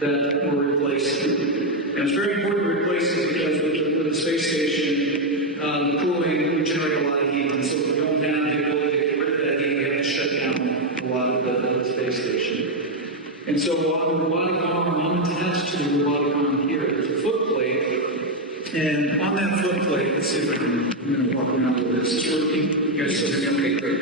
that we're replacing. And it's very important to replace it because with the space station, the cooling we generate a lot of heat, and so if we don't have the ability to get rid of that heat, we have to shut down a lot of the space station. And so on the robotic arm, I'm attached to the robotic arm here. There's a foot plate, and on that foot plate, let's see if I can, I'm going to walk around with this. It's working. You guys see me? Okay, great.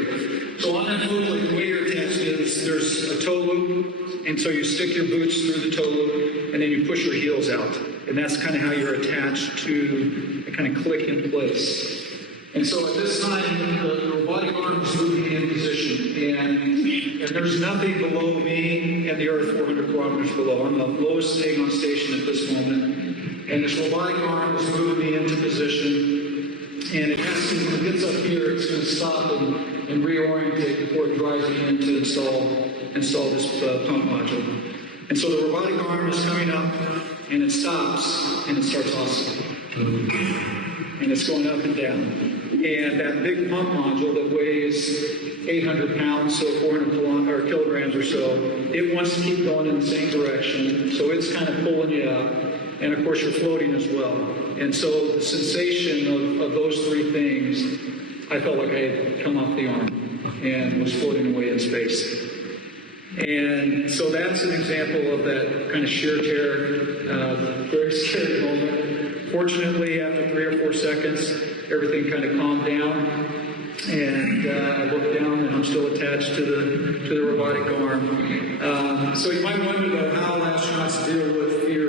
So on that foot plate, the way you're attached is there's a toe loop, and so you stick your boots through the toe loop, and then you push your heels out. And that's kind of how you're attached to kind of click in place. And so at this time, the robotic arm is moving in position, and there's nothing below me and the Earth 400 kilometers below. I'm the lowest thing on station at this moment, and this robotic arm is moving me into position, and it has to, when it gets up here, it's going to stop and reorientate before it drives me in to install this pump module. And so the robotic arm is coming up, and it stops, and it starts oscillating. And it's going up and down. And that big pump module that weighs 800 pounds, so 400 kilograms or so, it wants to keep going in the same direction, so it's kind of pulling you up. And of course, you're floating as well. And so the sensation of those three things, I felt like I had come off the arm and was floating away in space. And so that's an example of that kind of sheer terror, very scary moment. Fortunately, after 3 or 4 seconds, everything kind of calmed down. And I looked down, and I'm still attached to the robotic arm. So you might wonder, though, how astronauts deal with fear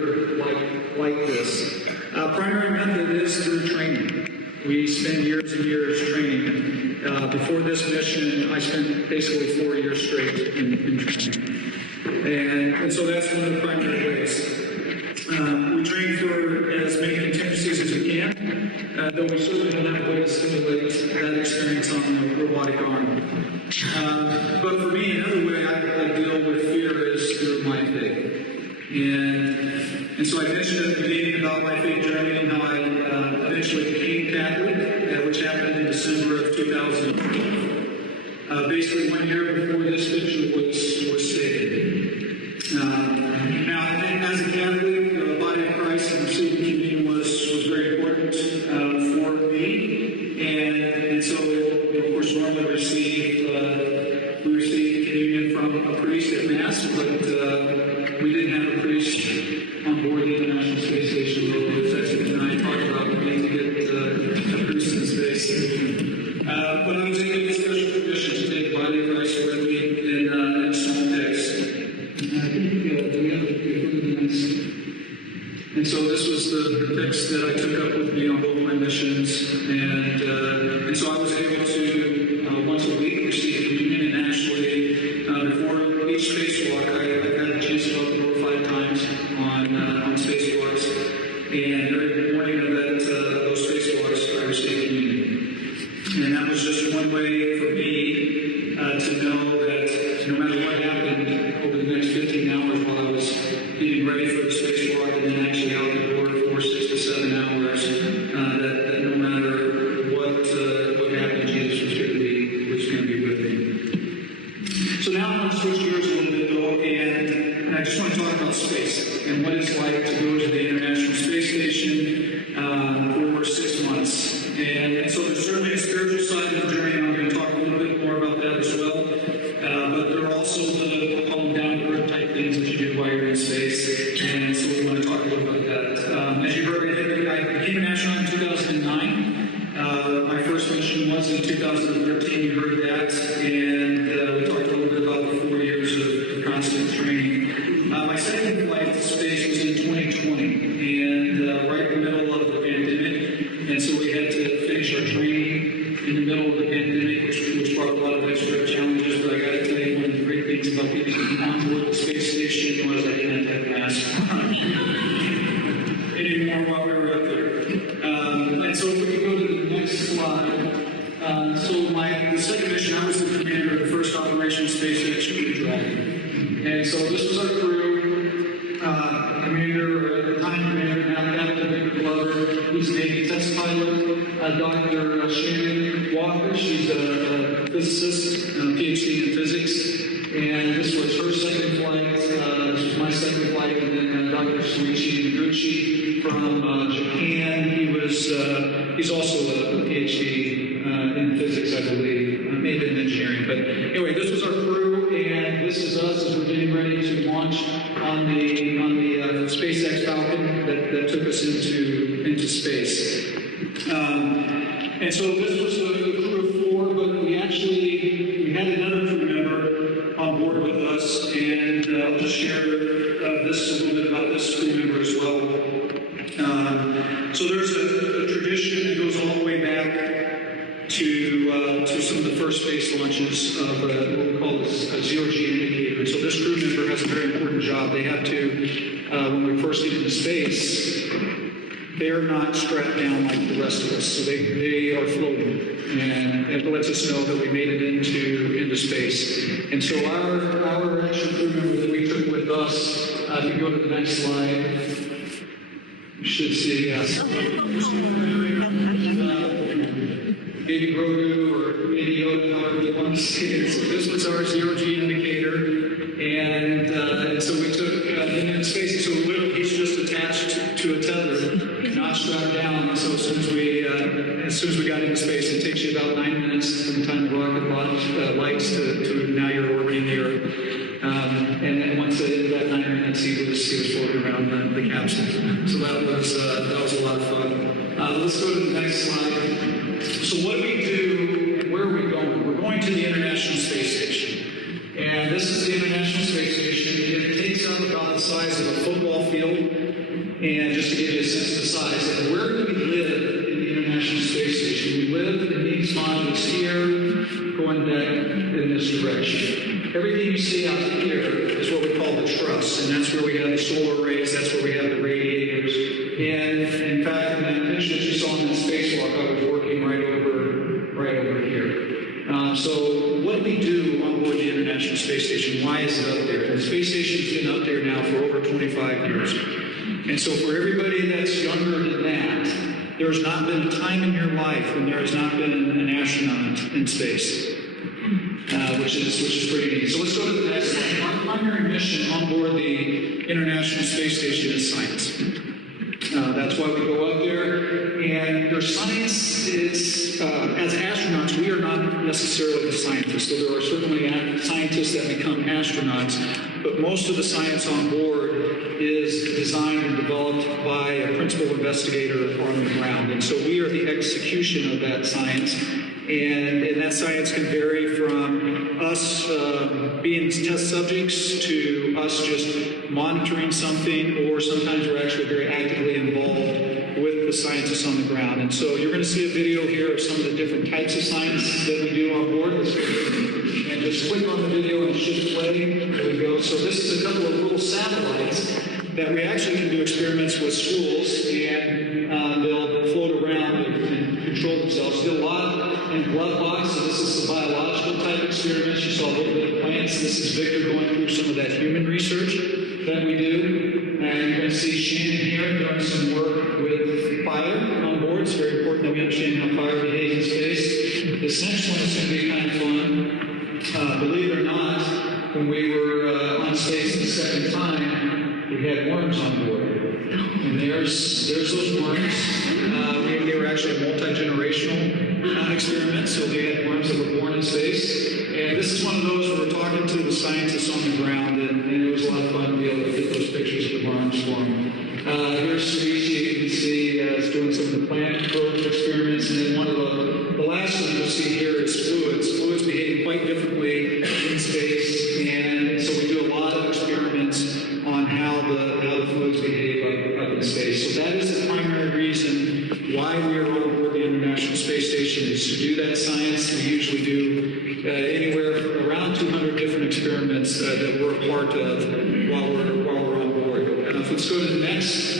like this. Primary method is through training. We spend years and years training. Before this mission, I spent basically 4 years straight in training. And so that's one of the primary ways. We train for as many contingencies as we can, though we certainly don't have a way to simulate that experience on the robotic arm. But for me, another way I deal with fear is through my faith. And so I mentioned at the beginning about my faith journey and how I eventually became Catholic, which happened in December of 2012. Basically 1 year before this picture was taken. Now, as a Catholic, the body of Christ and receiving communion was very important for me. And so, of course, normally we receive communion from a priest at Mass, but we didn't have a priest on board the International Space Station. And I talked about we need to get a priest in space. But I was able to get special permission to take the body of Christ with me in small text. And so this was the text that I took up with me on both my missions, and so I was able to once a week receive communion, and actually before each spacewalk, I had a chance to go up the door 5 times on spacewalks, and every morning of those spacewalks I received communion, and that was just one way for me to know that no matter what happened over the next 15 hours while I was getting ready for the spacewalk and then actually out the door for 6 to 7 hours, that no matter what happened, Jesus was going to be with me. So now I want to switch gears a little bit, though, and I just want to talk about space and what it's like to go to the International Space Station for 6 months. And so there's certainly a spiritual side of the journey, and I'm going to talk a little bit more about that as well. But there are also the down-to-earth type things that you do while you're in space, and so we want to talk a little bit about that. As you heard, I became an astronaut in 2009. My first mission was in 2013, you heard that, and we talked a little bit about the 4 years of constant training. My second flight to space was in 2020, and right in the middle of the pandemic, and so we had to finish our training in the middle of the pandemic, which brought a lot of extra challenges, but I got to tell you, one of the great things about getting on board the space station was I didn't have to have a mask on anymore while we were up there. And so if we can go to the next slide. So the second mission, I was the commander of the first operational SpaceX Crew Dragon. And so this was our crew, commander, the time commander, now Captain Victor Glover. He's a Navy test pilot. Dr. Shannon Walker, she's a physicist, PhD in physics. And this was her second flight. This was my my second flight, and then Dr. Soichi Noguchi from Japan. He's also a PhD in physics, I believe, maybe in engineering. But anyway, this was our crew, and this is us as we're getting ready to launch on the SpaceX Falcon that took us into space. And so this was the crew of 4, but we had another crew member on board with us, and I'll just share this a little bit about this crew member as well. So there's a tradition that goes all the way back to some of the first space launches of what we call a zero-G indicator. So this crew member has a very important job. They have to, when we first get into space, they're not strapped down like the rest of us, so they are floating, and it lets us know that we made it into space. And so our actual crew member that we took with us, if you go to the next slide, you should see, yes. Baby Grogu or Baby Yoda, however you want to see it. So this was our zero-G indicator, and so we took him into space. So literally, he's just attached to a tether, not strapped down. So as soon as we got into space, it takes you about 9 minutes from the time the rocket launch lights to now you're orbiting the Earth. And then once that 9 minutes, he was floating around the capsule. So that was a lot of fun. Let's go to the next slide. So what do we do, and where are we going? We're going to the International Space Station. And this is the International Space Station. It takes up about the size of a football field. And just to give you a sense of the size, and where do we live in the International Space Station? We live in these modules here, going back in this direction. Everything you see out here is what we call the truss, and that's where we have the solar arrays, that's where we have the radiators. And in fact, in that picture that you saw in the spacewalk, I was working right over here. So what do we do on board the International Space Station? Why is it up there? The space station's been up there now for over 25 years. And so for everybody that's younger than that, there's not been a time in your life when there has not been an astronaut in space, which is pretty neat. So let's go to the next slide. Our primary mission on board the International Space Station is science. That's why we go up there, and their science is, as astronauts, we are not necessarily the scientists, so there are certainly scientists that become astronauts, but most of the science on board is designed and developed by a principal investigator on the ground, and so we are the execution of that science. And that science can vary from us being test subjects to us just monitoring something, or sometimes we're actually very actively involved with the scientists on the ground. And so you're going to see a video here of some of the different types of science that we do on board. And just click on the video and it should play. There we go. So this is a couple of little satellites that we actually can do experiments with schools, and they'll float around and control themselves. Do a lot in glove box, so this is the biological type experiments. You saw a little bit of plants. This is Victor going through some of that human research that we do. And you're going to see Shannon here doing some work with fire on board. It's very important that we understand how fire behaves in space. This next one is going to be kind of fun. Believe it or not, when we were on space the second time, we had worms on board. And there's those worms. They were actually a multi-generational experiment, so they had worms that were born in space. And this is one of those where we're talking to the scientists on the ground, and it was a lot of fun to be able to get those pictures of the worms for them. Here's Suichi, you can see is doing some of the plant growth experiments, and then one of the last ones you'll see here is fluids. Fluids behave quite differently in space, and so we do a lot of experiments on how the fluids behave up in space. So that is the primary reason why we are on board the International Space Station, is to do that science. We usually do anywhere around 200 different experiments that we're a part of while we're on board. Let's go to the next.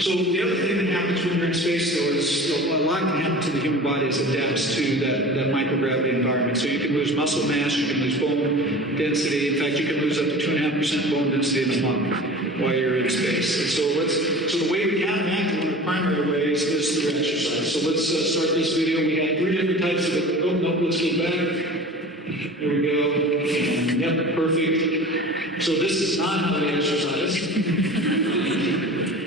So the other thing that happens when you're in space, though, is a lot can happen to the human body as it adapts to that microgravity environment. So you can lose muscle mass, you can lose bone density. In fact, you can lose up to 2.5% bone density in a month while you're in space. And so the way we counteract, one of the primary ways, is through exercise. So let's start this video. We had 3 different types of it. Oh, no, let's go back. There we go. Yep, perfect. So this is not how we exercise.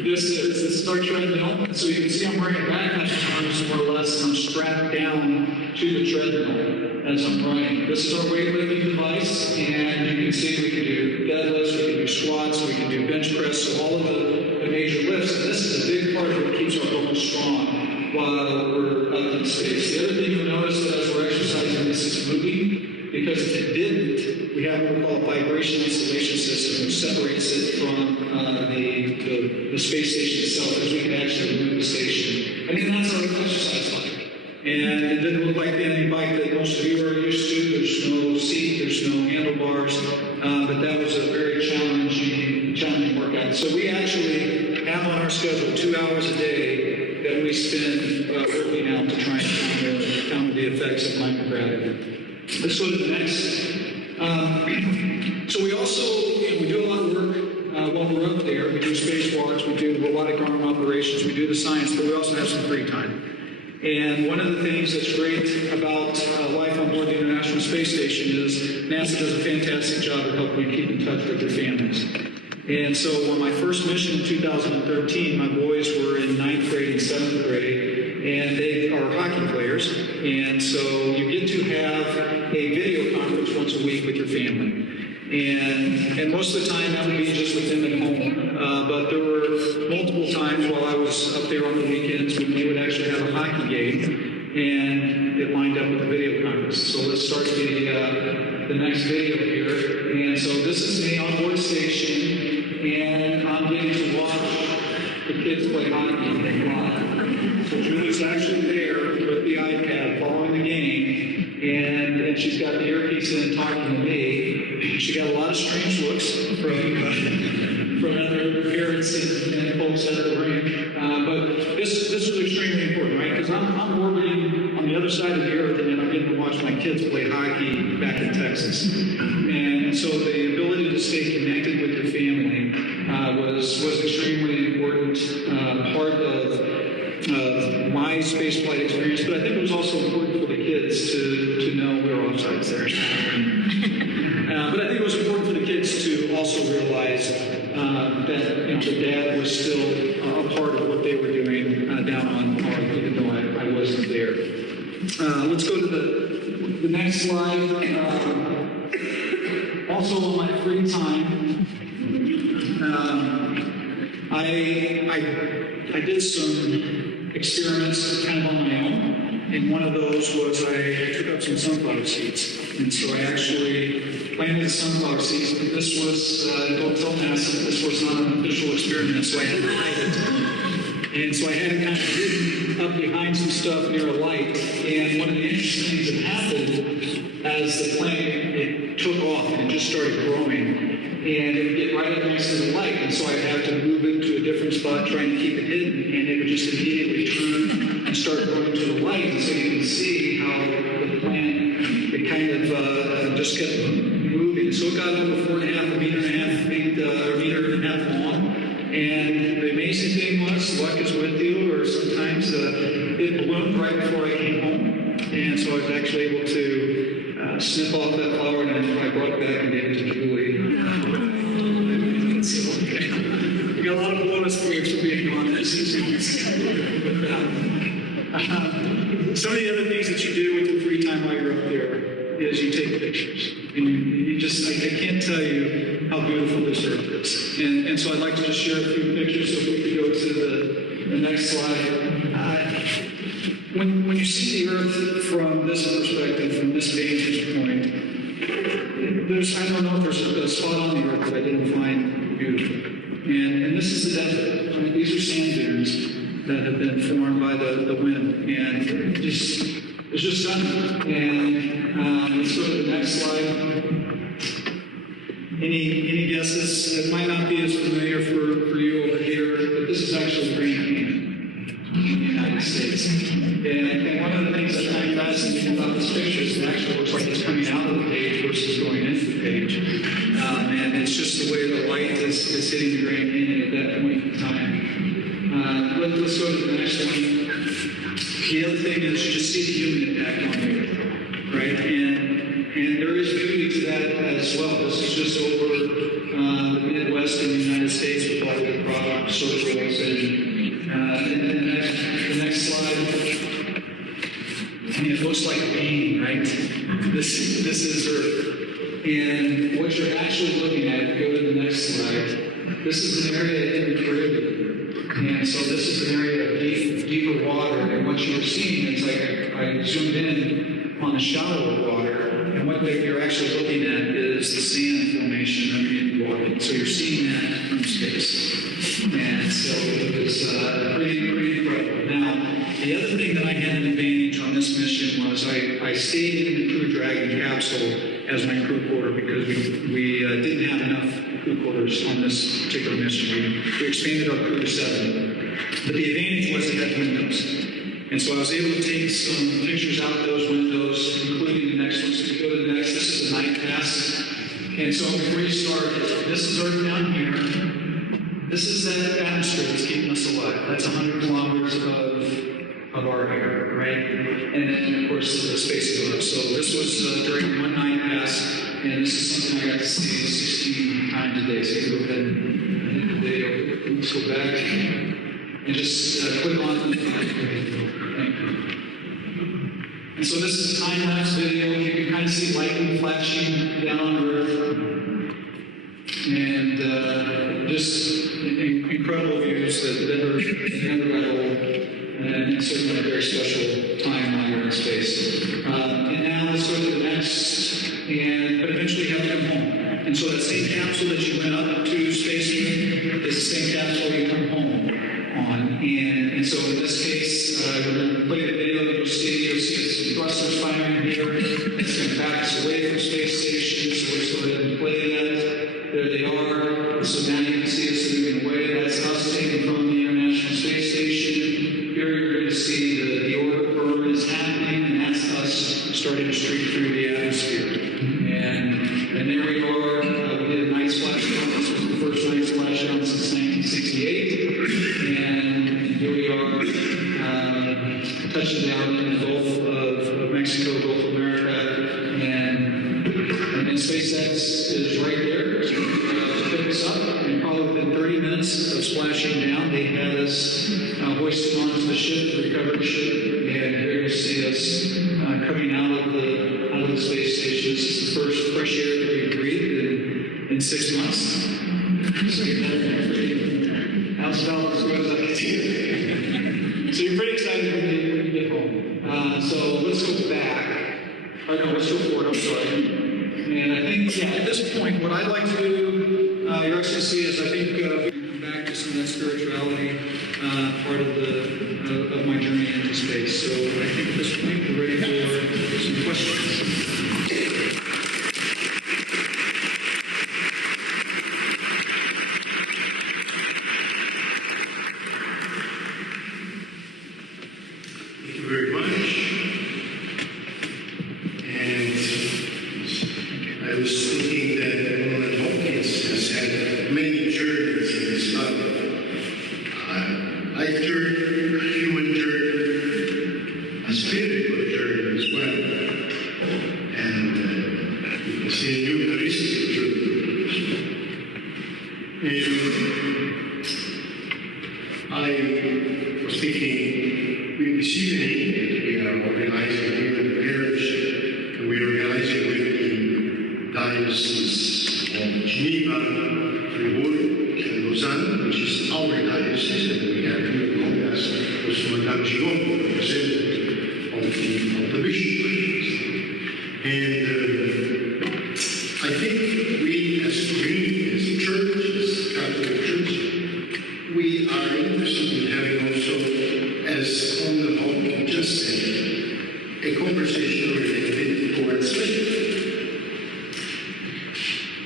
This is our treadmill. So you can see I'm wearing a backpack harness more or less, and I'm strapped down to the treadmill as I'm running. This is our weightlifting device, and you can see we can do deadlifts, we can do squats, we can do bench press, so all of the major lifts. And this is a big part of what keeps our bones strong while we're up in space. The other thing you'll notice that as we're exercising, this is moving. Because if it didn't, we have what we call a vibration isolation system, which separates it from the space station itself, because we can actually move the station. And then that's our exercise bike. And it didn't look like the enemy bike that most of you are used to. There's no seat, there's no handlebars, but that was a very challenging workout. So we actually have on our schedule 2 hours a day that we spend working out to try and counter the effects of microgravity. Let's go to the next. So we also, we do a lot of work while we're up there. We do spacewalks, we do robotic arm operations, we do the science, but we also have some free time. And one of the things that's great about life on board the International Space Station is NASA does a fantastic job of helping you keep in touch with your families. And so on my first mission in 2013, my boys were in 9th grade and 7th grade, and they are hockey players. And so you get to have a video conference once a week with your family. And most of the time that would be just with them at home. But there were multiple times while I was up there on the weekends when they would actually have a hockey game, and it lined up with the video conference. So let's start the next video here. And so this is me on board station, and I'm getting to watch the kids play hockey live. So Julie's actually there with the iPad following the game, and she's got the earpiece in talking to me. She got a lot of strange looks from other parents and folks at the rink. But this was extremely important, right? Because I'm orbiting on the other side of the earth, and then I'm getting to watch my kids play hockey back in Texas. And so the ability to stay connected with your family was extremely important part of my spaceflight experience. But I think it was also important for the kids to know we were offsides there. But I think it was important for the kids to also realize that their dad was still a part of what they were doing down on Mars, even though I wasn't there. Let's go to the next slide. Also, on my free time, I did some experiments kind of on my own. And one of those was I took up some sunflower seeds. And so I actually planted sunflower seeds. But this was, don't tell NASA, this was not an official experiment, so I had to hide it. And so I had it kind of hidden up behind some stuff near a light. And one of the interesting things that happened as the plant, it took off and it just started growing. And it would get right up next to the light. And so I'd have to move it to a different spot, trying to keep it hidden. And it would just immediately turn and start growing to the light. And so you can see how the plant, it kind of just kept moving. So it got over 4.5 feet, a meter and a half long. And the amazing thing was, luck is with you, or sometimes it ballooned right before I came home. And so I was actually able to snip off that flower, and I brought it back and gave it to Julie. So, we got a lot of bonus points for being on this. Some of the other things that you do with your free time while you're up there is you take pictures. And you just, I can't tell you how beautiful this earth is. And so I'd like to just share a few pictures, so if we could go to the next slide. When you see the earth from this perspective, from this vantage point, I don't know if there's a spot on the earth that I didn't find beautiful. And this is the desert. Right? These are sand dunes that have been formed by the wind. And it's just stunning. And let's go to the next slide. Any guesses? It might not be as familiar for you over here, but this is actually Grand Canyon in the United States. And one of the things I find fascinating about this picture is it actually looks like it's coming out of the page versus going into the page. And it's just the way the light is hitting the Grand Canyon at that point in time. Let's go to the next one. The other thing is you just see the human impact on the earth, right? And there is beauty to that as well. This is just over West in the United States with all the crop circles. And the next slide. I mean, it looks like a bean, right? This is Earth. And what you're actually looking at, if you go to the next slide, this is an area in the Caribbean. And so this is an area of deeper water. And what you're seeing is like I zoomed in on the shallow water. And what you're actually looking at is the sand formation underneath the water. So you're seeing that from space. And so it was pretty incredible. Now, the other thing that I had an advantage on this mission was I stayed in the Crew Dragon capsule as my crew quarter because we didn't have enough crew quarters on this particular mission. We expanded our crew to 7. But the advantage was it had windows. And so I was able to take some pictures out of those windows, including the next one. So if you go to the next, this is the night pass. And so before you start, this is Earth down here. This is that atmosphere that's keeping us alive. That's 100 kilometers of our air, right? And then, of course, the space above. So this was during one night pass, and this is something I got to see 16 times a day. So you can go ahead and hit the video. Let's go back and just click on the Thank you. And so this is a time-lapse video. You can kind of see lightning flashing down on Earth. And just incredible views that never got old. And certainly a very special time while you're in space. And now let's go to the next, but eventually you have to come home. And so that same capsule that you went up to space in is the same capsule you come home on. And so in this case, we're going to play the video. You'll see some thrusters firing here. It's going to back us away from space station. So let's go ahead and play that. There they are. So now you can see us moving away. That's us taken from the International Space Station. Here you're going to see the orbit burn is happening, and that's us starting to streak through the atmosphere. And there we are. We did a night splashdown. This was the first night splashdown since 1968. And here we are touching down in the Gulf of Mexico, Gulf of America. And then SpaceX is right there to pick us up. And probably within 30 minutes of splashing down, they had us hoisted onto the ship, the recovery ship. And here you see us coming out of the space station. This is the first fresh air that we breathed in 6 months. So you're how's about as good as I can see. So you're pretty excited when you get home. So let's go back. Oh no, let's go forward. I'm sorry. And I think, at this point, what I'd like to do, Your Excellency, is I think we come back to some of that spirituality part of my journey into space. So I think at this point we're ready for some questions. Thank you very much. And I was thinking that Roland Hawkins has had many journeys in his life. Life journey, human journey, a spiritual journey as well. And you can see a Eucharistic journey. And I was thinking, this evening we are organizing here in the parish, and we are organizing with the Diocese of Geneva, Fribourg, and Lausanne, which is our diocese, and we have here among us also Madame Gigon, representative of the bishop. And I think we as a community, as a church, as a Catholic Church, we are interested in having also, as on the whole just said, a conversation oriented towards faith.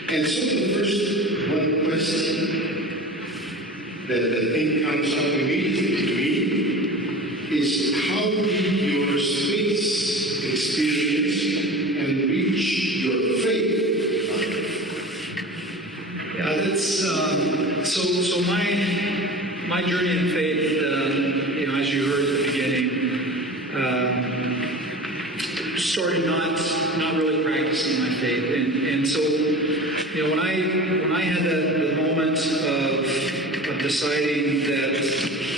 And so the first one question that I think comes up immediately to me is, how did your space experience enrich your faith life? Yeah, that's so my journey in faith, as you heard at the beginning, started not really practicing my faith, and so when I had the moment of deciding that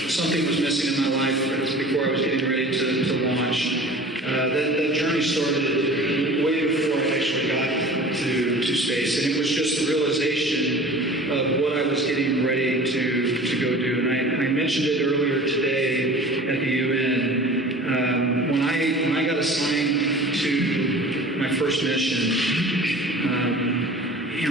something was missing in my life before I was getting ready to launch, that journey started way before I actually got to space, and it was just the realization of what I was getting ready to go do. And I mentioned it earlier today at the UN. When I got assigned to my first mission,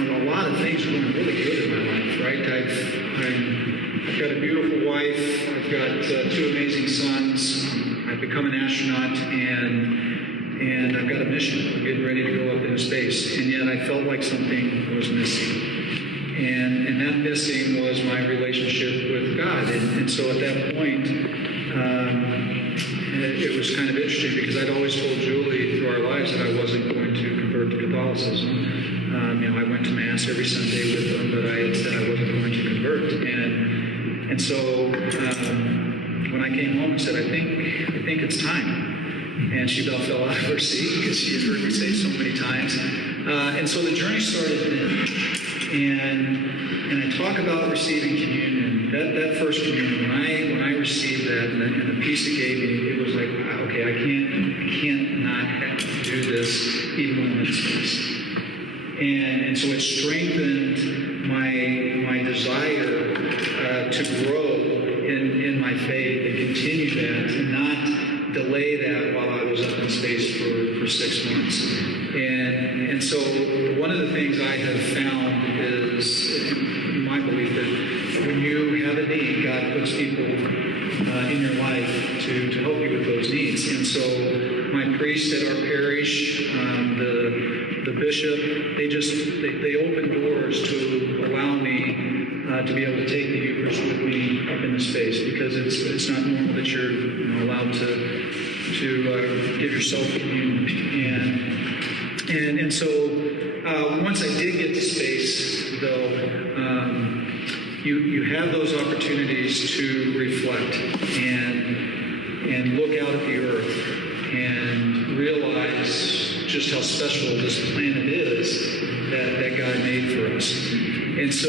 a lot of things were going really good in my life, right? I've got a beautiful wife. I've got two amazing sons. I've become an astronaut, and I've got a mission. I'm getting ready to go up into space, and yet I felt like something was missing. And that missing was my relationship with God. And so at that point, it was kind of interesting because I'd always told Julie through our lives that I wasn't going to convert to Catholicism. I went to Mass every Sunday with them, but I had said I wasn't going to convert. And so when I came home, I said, I think it's time. And she about fell out of her seat because she had heard me say so many times. And so the journey started then. And I talk about receiving communion. That first communion, when I received that and the peace it gave me, it was like, wow, okay, I can't not have to do this even when I'm in space. And so it strengthened my desire to grow in my faith and continue that and not delay that while I was up in space for 6 months. And so one of the things I have found is, in my belief, that when you have a need, God puts people in your life to help you with those needs. And so my priest at our parish, the bishop, they opened doors to allow me to be able to take the Eucharist with me up into space, because it's not normal that you're allowed to give yourself communion. And so once I did get to space, though, you have those opportunities to reflect and look out at the earth and realize just how special this planet is that God made for us. And so,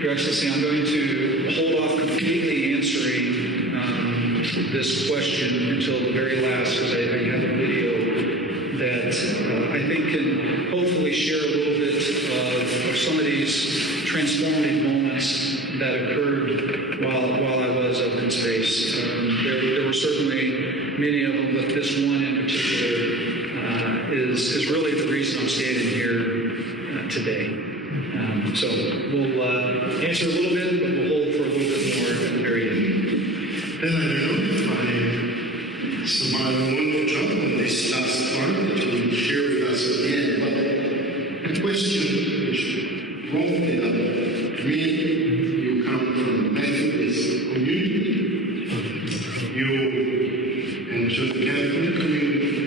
Your Excellency, I'm going to hold off completely answering this question until the very last, because I have a video that I think can hopefully share a little bit of some of these transformative moments that occurred while I was up in space. There were certainly many of them, but this one in particular is really the reason I'm standing here today. So we'll answer a little bit, but we'll hold for a little bit more at the very end. Then I don't know if somebody want to jump on this last part that you will share with us again. But a question which brought it up. To me, you come from the Methodist community. You enter the Catholic community.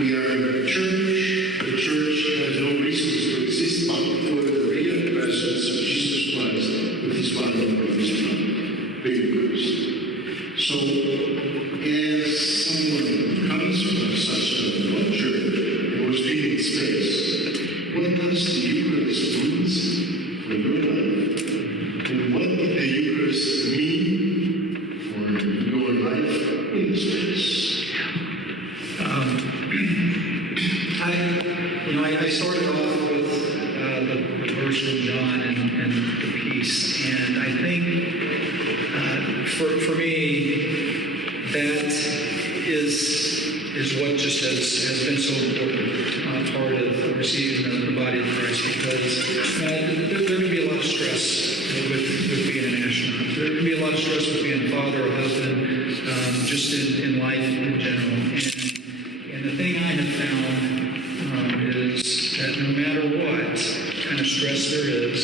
We are a church. The church has no reasons to exist but for the real presence of Jesus Christ with his body and his blood, the Eucharist. So, as someone who comes from such a culture and was being in space, what does the Eucharist mean for your life? And what did the Eucharist mean for your life in space? I started off with the verse from John and the peace, and I think for me that is what just has been so important part of receiving the body of Christ, because there can be a lot of stress with being an astronaut. There can be a lot of stress with being a father or husband, just in life in general. And the thing I have found is that no matter what kind of stress there is,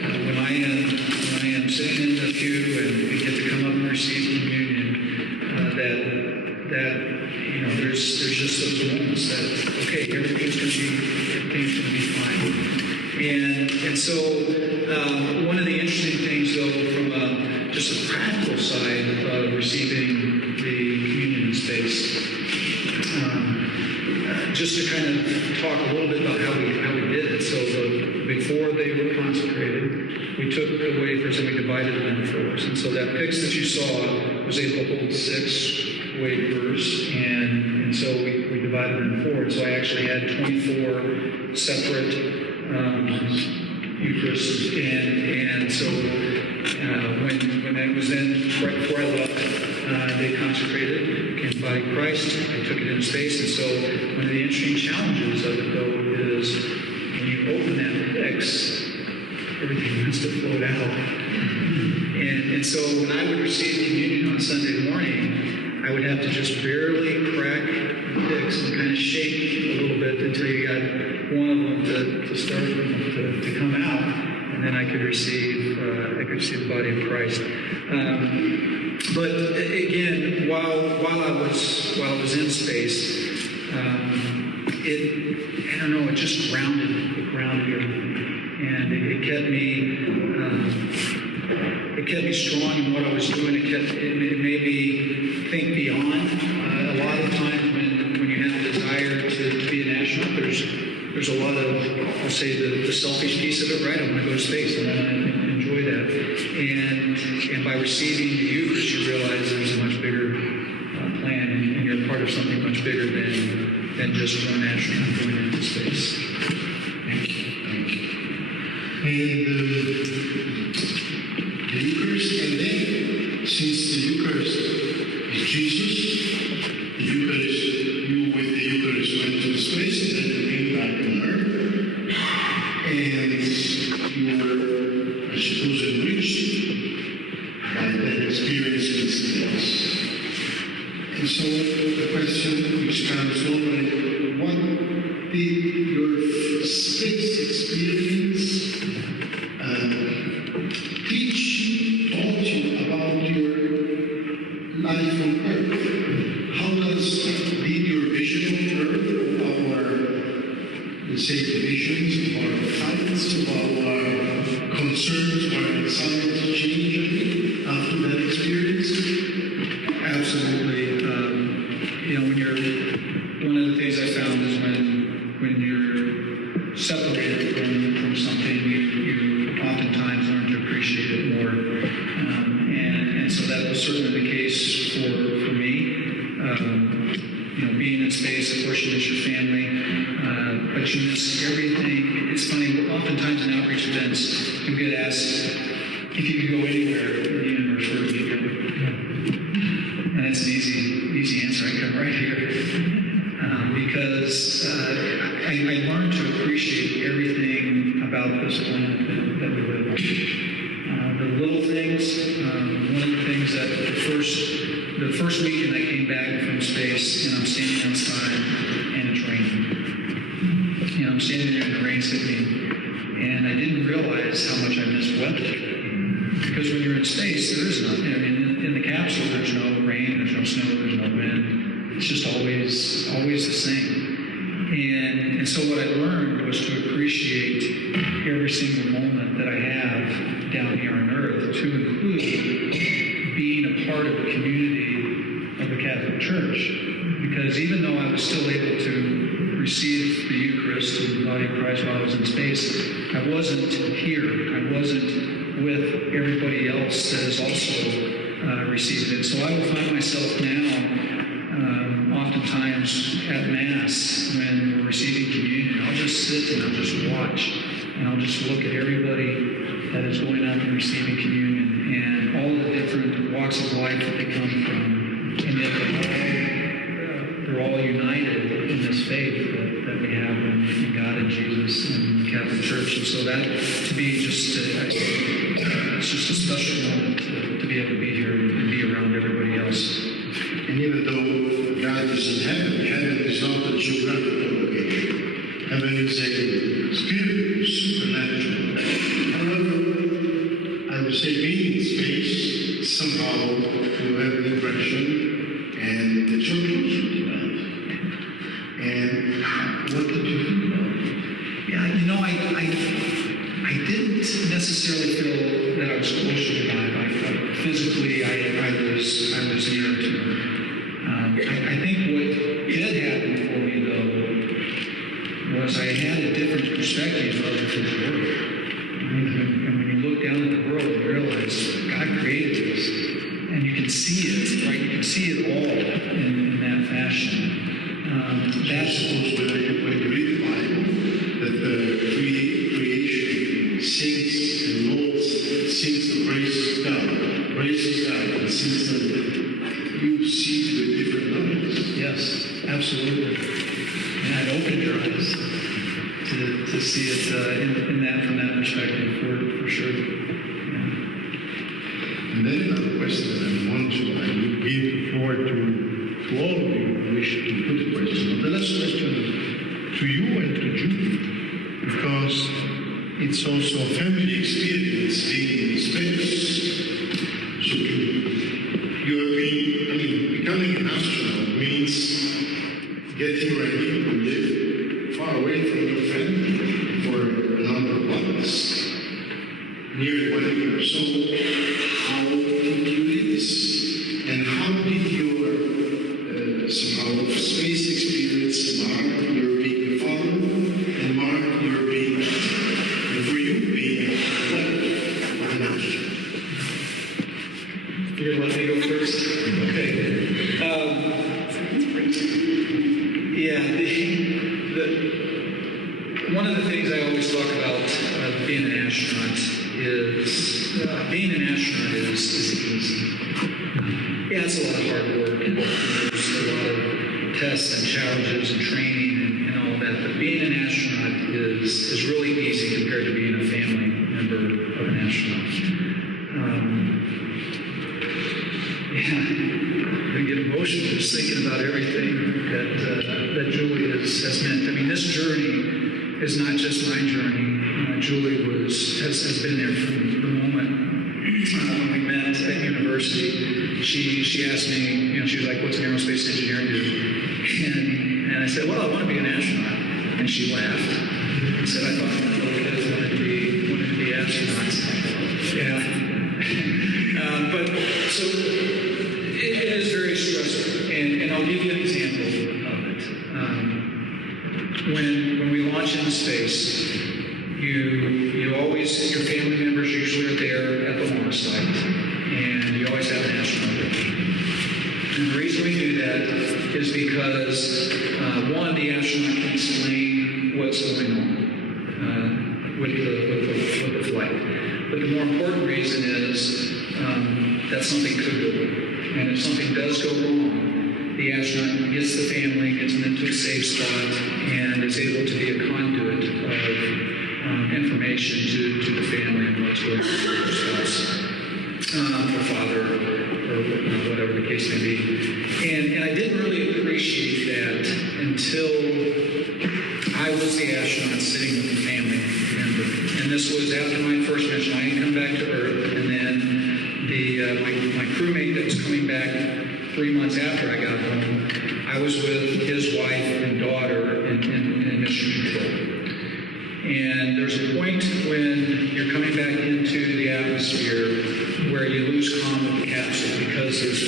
when I am sitting in the pew and get to come up and receive communion, that there's just those moments that, okay, everything's going to be fine. And so one of the interesting things, though, from just a practical side of receiving the communion in space, just to kind of talk a little bit about how we did it. So before they were consecrated, we took the wafers and we divided them into fours. And so that pyx that you saw was able to hold 6 wafers, and so we divided them in four. So I actually had 24 separate Eucharists, and so when that was then, right before I left, they consecrated, became the body of Christ. I took it into space, and so one of the interesting challenges of it, though, is when you open that pyx, everything has to float out. And so when I would receive communion on Sunday morning, I would have to just barely crack the pyx and kind of shake a little bit until you got one of them to start to come out, and then I could receive the body of Christ. But again, while I was in space, it just grounded me, and it kept me strong in what I was doing. It made me think beyond. A lot of times when you have a desire to be an astronaut, there's a lot of, I'll say, the selfish piece of it, right? I want to go to space, and I want to enjoy that. And by receiving the Eucharist, you realize there's a much bigger plan, and you're part of something much bigger than just one astronaut going into space. Thank you. And the Eucharist, and then, since the Eucharist is Jesus, the Eucharist, you with the Eucharist went to space, and then you came back on Earth, and you were, I suppose, enriched by that experience in space. And so the question which comes normally, what did your space experience taught you about your life on Earth? How did your vision of Earth, of our, let's say, divisions, of our fights, of our concerns, of our anxiety change after that experience? Absolutely. One of the things I found is when you're separated from something, you oftentimes learn to appreciate it more. And so that was certainly the case for me. Being in space, of course, you miss your family, but you miss everything. It's funny, oftentimes in outreach events, you get asked if you could go anywhere in the universe, where would you go? And it's an easy answer. I come right here. Because I learned to appreciate everything about this planet that we live on. The little things. One of the things that the first weekend I came back from space, and I'm standing outside, and it's raining. I'm standing there in the rain sitting, and I didn't realize how much I missed weather. Because when you're in space, there is nothing. In the capsule, there's no rain, there's no snow, there's no wind. It's just always the same. And so what I learned was to appreciate every single moment that I have down here on Earth, to include being a part of the community of the Catholic Church. Because even though I was still able to receive the Eucharist and the body of Christ while I was in space, I wasn't here. I wasn't with everybody else that is also receiving it. So I will find myself now oftentimes at Mass, when we're receiving communion, I'll just sit and I'll just watch, and I'll just look at everybody that is going up and receiving communion, and all the different walks of life that they come from, and yet they're all united in this faith that we have in God and Jesus and the Catholic Church. And so that, to me, it's just a special moment to be able to be here and be around everybody else. And even though God is in heaven is not a geographical location. Heaven is a spirit, supernatural. However, I would say being in space, somehow you have an impression, and the church was with that. And what did you think about it? Yeah, I didn't necessarily feel that I was closer to God. Physically, I was near to Him. I think what did happen for me, though, was I had a different perspective of His work. And when you look down at the world and realize God created this, and you can see it, right? You can see it all in that fashion. That's also when you read the Bible, that the creation sings and moans, sings the praises God, and sings them. You see to the different levels. Yes, absolutely. Yeah, it opened your eyes to see it in that from that perspective, for sure. Yeah. And then another question that I want to, I will give the floor to all of you who wish to put a question. But the last question to you and to Julie, because it's also a family experience being in space. So you have been, becoming an astronaut means getting ready to live far away from your family for a number of months, nearly 1 year. So how did you do this? And how did your somehow space experience mark your being a father and mark your being, and for you being an astronaut? You're going to let me go first? Okay. One of the things I always talk about being an astronaut is being an astronaut is easy. Yeah, it's a lot of hard work, and there's a lot of tests and challenges and training and all that. But being an astronaut is really easy compared to being a family member of an astronaut. I get emotional just thinking about everything that Julie has meant. I mean, this journey is not just my journey. Julie has been there from the moment when we met at university. She asked me, she was like, "What's an aerospace engineer do?" And I said, "Well, I want to be an astronaut." And she laughed and said, "I thought little kids wanted to be astronauts." Yeah. But so it is very stressful, and I'll give you an example of it. When we launch into space, you always, your family members usually are there at the launch site, and you always have an astronaut with you. And the reason we do that is because, one, the astronaut can explain what's going on with the flight. But the more important reason is that something could go wrong. And if something does go wrong, the astronaut gets the family, gets them into a safe spot, and is able to be a conduit of information to the family and what's going on with their spouse, or father, or whatever the case may be. And I didn't really appreciate that until I was the astronaut sitting with the family member. And this was after my first mission. I had come back to Earth, and then my crewmate that was coming back 3 months after I got home, I was with his wife and daughter in mission control. And there's a point when you're coming back into the atmosphere where you lose comm with the capsule because there's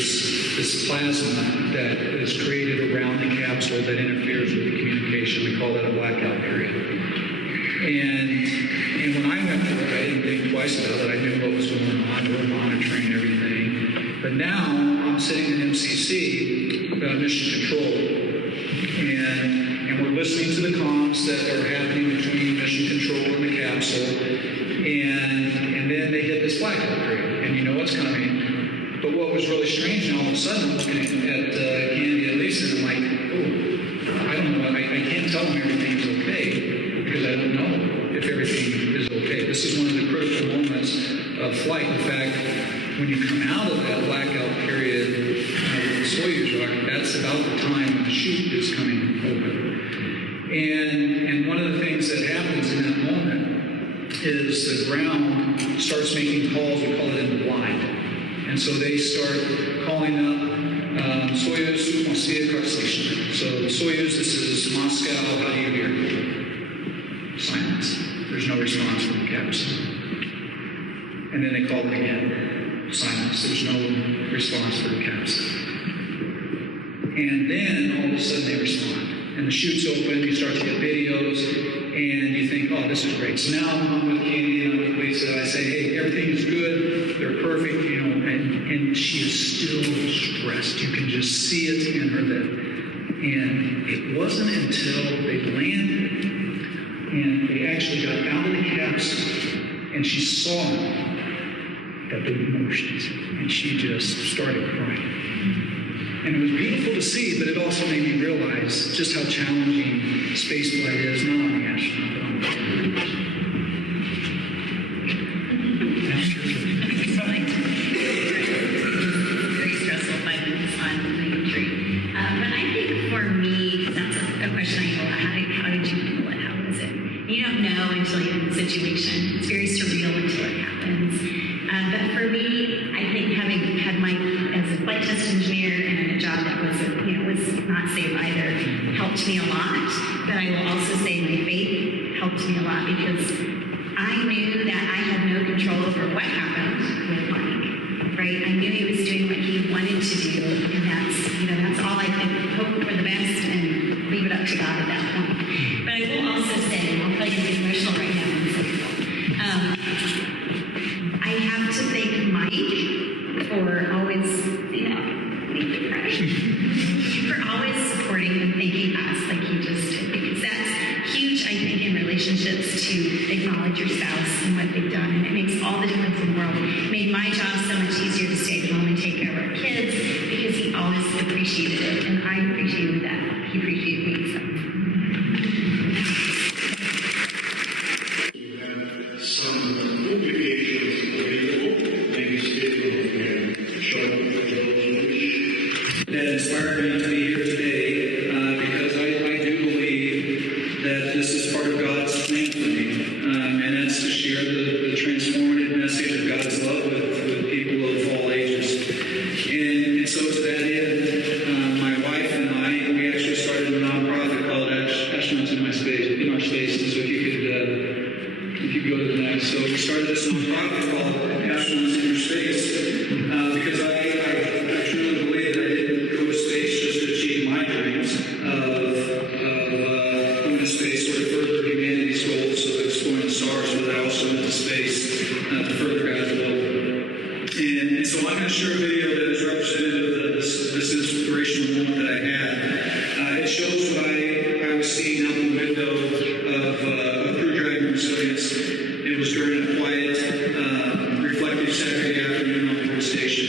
this plasma that is created around the capsule that interferes with the communication. We call that a blackout period. And when I went through it, I didn't think twice about it. I knew what was going on. We were monitoring everything. But now I'm sitting in MCC, mission control, and we're listening to the comms that are happening between mission control and the capsule, and then they hit this blackout period, and you know what's coming. But what was really strange, and all of a sudden I'm looking at Candy and Lisa, and I'm like, oh, I don't know, I can't tell them everything's okay, because I don't know if everything is okay. This is one of the critical moments of flight. In fact, when you come out of that blackout period with the Soyuz rocket, that's about the time when the chute is coming open. And one of the things that happens in that moment is the ground starts making calls. We call it in the blind. And so they start calling up Soyuz, Moscow station. So Soyuz, this is Moscow. How do you hear? Silence. There's no response from the capsule. And then they call it again. Silence. There's no response for the capsule. And then all of a sudden they respond. And the chute's open, you start to get videos, and you think, oh, this is great. So now I'm with Candy and I'm with Lisa. I say, hey, everything is good. They're perfect, and she is still stressed. You can just see it in her that. And it wasn't until they landed and they actually got out of the capsule and she saw that there were emotions. And she just started crying. And it was beautiful to see, but it also made me realize just how challenging spaceflight is, not on the astronaut, but on the crew. Very stressful 5 minutes on the entry. But I think for me, that's a question I get a lot. How did you pull it? How was it? You don't know until you're in the situation. It's very surreal until it happens. But for me, I think having had my as a flight test engineer and a job that was not safe either helped me a lot. But I will also say my faith helped me a lot because I knew that I had no control over what happened with Mike. Right? I knew he was doing what he wanted to do, and that's all I could hope for the best and leave it up to God at that point. But I will also say, and I'll probably get emotional right now. I have to thank Mike for always, for always supporting and thanking us like he just did, because that's huge, I think, in relationships to acknowledge your spouse and what they've done, and it makes all the difference in the world. It made my job so much easier to stay at home and take care of our kids because he always appreciated it, and I appreciated that. He appreciated me. So. Some obligations available, maybe Stephen can show those. That inspired me to be here today because I do believe that this is part of God's plan for me, and that's to share the transformative message of God's love with people of all ages. And so to that end, my wife and I, we actually started a nonprofit called Astronauts in Our Space. And so if you go to the next. So we started this nonprofit called Astronauts in Your Space because I truly believe that I didn't go to space just to achieve my dreams of going to space or to further humanity's goals of exploring the stars, but I also went to space to further God's will. And so I'm going to share a video that is representative of this inspirational moment that I had. It shows what I was seeing out the window of crew driving resilience. It was during a quiet, reflective Saturday afternoon on the board station.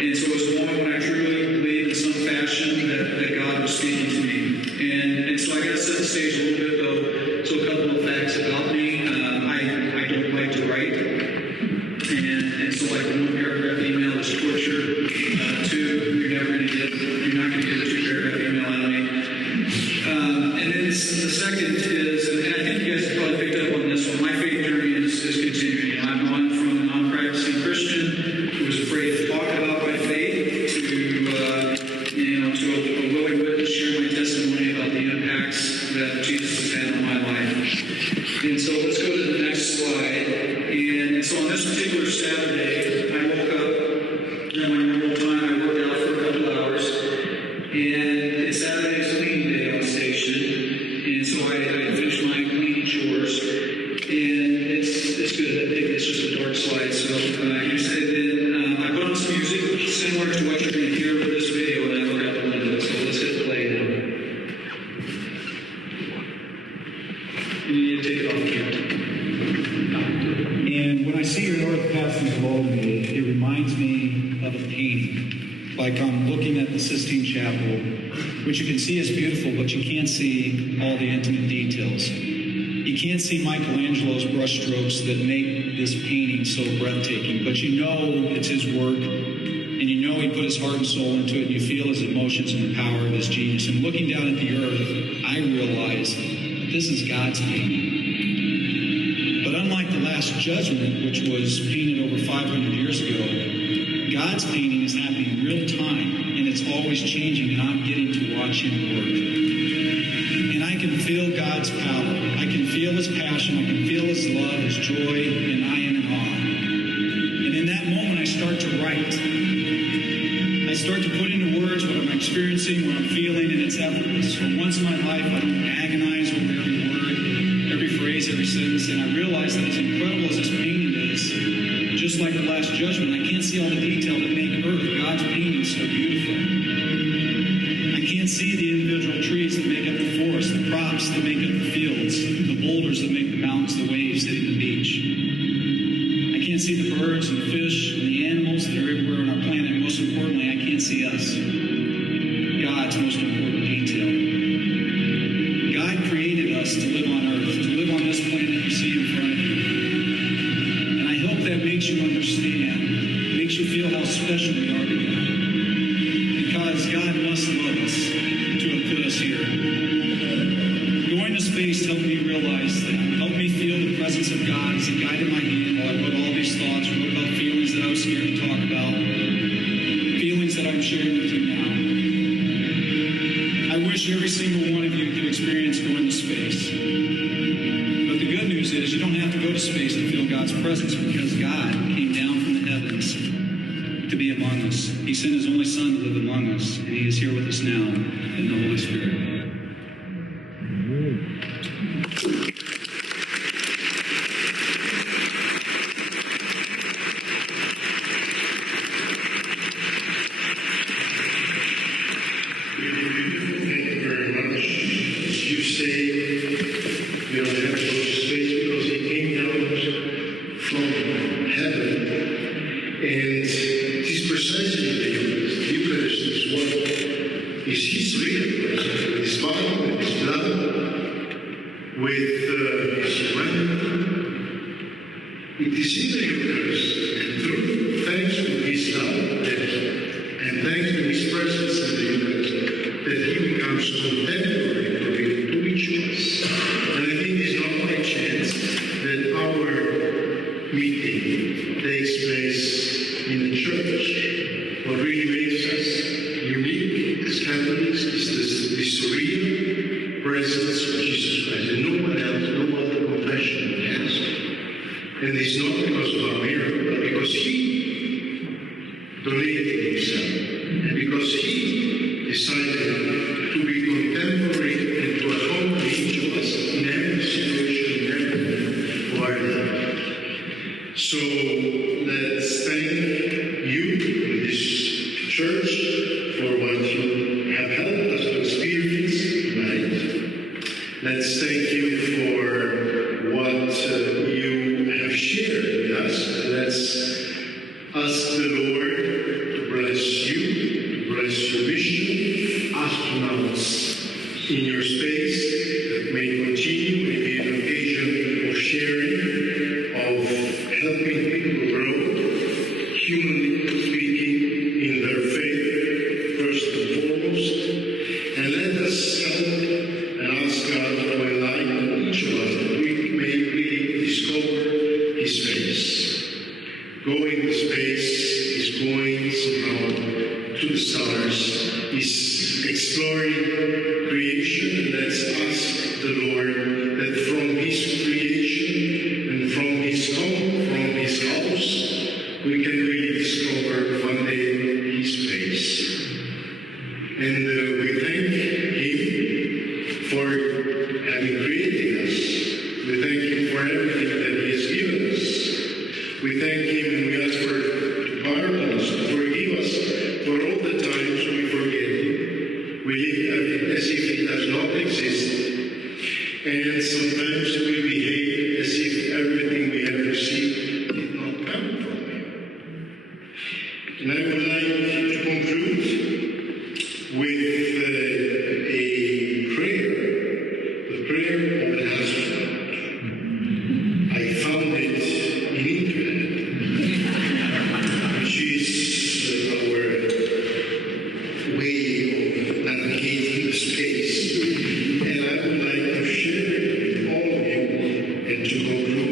And so it was a moment when I truly believed in some fashion that God was speaking to me. And so I got to set the stage a little bit, though. So a couple of facts about me. I don't like to write. And so like one paragraph email is torture. Two, you're not going to get a 2-paragraph email out of me. And then the second is, and I think you guys have probably picked up on this one, my faith journey is continuing. I'm on from a non-practicing Christian who was afraid to talk about my faith to a willing witness, share my testimony about the impacts that Jesus has had on my life. And so let's go to the next slide. And so on this particular Saturday, I woke up at my normal time. I worked out for a couple hours. And it's Saturday's cleaning day on station. And so I finished my cleaning chores. And it's good. I think it's just a dark slide. So you said that I put on some music similar to what you're going to hear with this video, and I look out the window. So let's hit play now. And you need to take it off camera. And when I see your north passing below me, it reminds me of a painting. Like I'm looking at the Sistine Chapel, which you can see is beautiful, but you can't see all the intimate details. You can't see Michelangelo's brushstrokes that make this painting so breathtaking, but you know it's his work, and you know he put his heart and soul into it, and you feel his emotions and the power of his genius. And looking down at the earth, I realize that this is God's painting. But unlike the Last Judgment, which was painted over 500 years ago, God's painting is happening in real time, and it's always changing, and I'm getting to watch him work. And I can feel God's power. I can feel his passion. I can feel his love, his joy, and I am in awe. And in that moment, I start to write. I start to put into words what I'm experiencing. experiencing, what I'm feeling, and it's effortless. For once in my life, I don't agonize over every word, every phrase, every sentence, and I realize that as incredible as this painting is, just like the Last Judgment, I can't see all the detail that make Earth, God's painting, so beautiful. I can't see the individual trees that make up the forest, the crops that make up the fields, the boulders that make the mountains, the waves hitting the beach. I can't see the birds and the fish and the animals that are everywhere on our planet, and most importantly, I can't see us. God's most important detail. God created us to live on Earth, to live on this planet you see in front of you. And I hope that makes you understand, makes you feel how special we are to God. Because God must love us to have put us here. Going to space helped me realize that, helped me feel the presence of God as He guided my hand while I wrote all these thoughts, wrote about feelings that I was scared to talk about, feelings that I'm sharing with you now. I wish every single one of you could experience going to space. But the good news is you don't have to go to space to feel God's presence, because God came down from the heavens to be among us. He sent His only Son to live among us, and He is here with us now in the Holy Spirit. Thank you very much. As you say, we don't have to go to space because He came down from heaven. And it is precisely the Eucharist. The Eucharist is what is His real presence, with His body, with His blood, with His humanity. It is in the Eucharist, and through thanks to His love and thanks to His presence in the Eucharist, that He becomes contemporary to each of us. And I think it's not by chance that our meeting takes place in the church. What really makes us unique as Catholics is this real presence of Jesus Christ, and no one else, no other confession has. And it's not because of our miracle, but because He donated Himself, and because He decided to be contemporary and to accompany each of us in every situation, in every of our life. So let's thank you in this church for what you have helped us to experience tonight. Let's thank you for what you have shared with us. Let's ask the Lord to bless you, to bless your mission, astronauts in your space that may continue, may be an occasion of sharing, of helping people grow, humanly speaking, in their faith, first and foremost. And let us help and ask God to enlighten each of us that we may really discover His face. Going to space is going somehow to the stars, is exploring creation. Let's ask the Lord that from His creation and from His home, from His house, we can really discover one day His face. And we thank Him for having created us. We thank Him for everything that He has given us. We thank Him and we ask for to pardon us, to forgive us for all the times we forget Him. We live as if He does not exist. And sometimes we behave as if everything we have received did not come from Him. And I would like to conclude with a prayer, the prayer of an astronaut. I found it in internet, which is our way of navigating the space. And I would like to share it with all of you and to conclude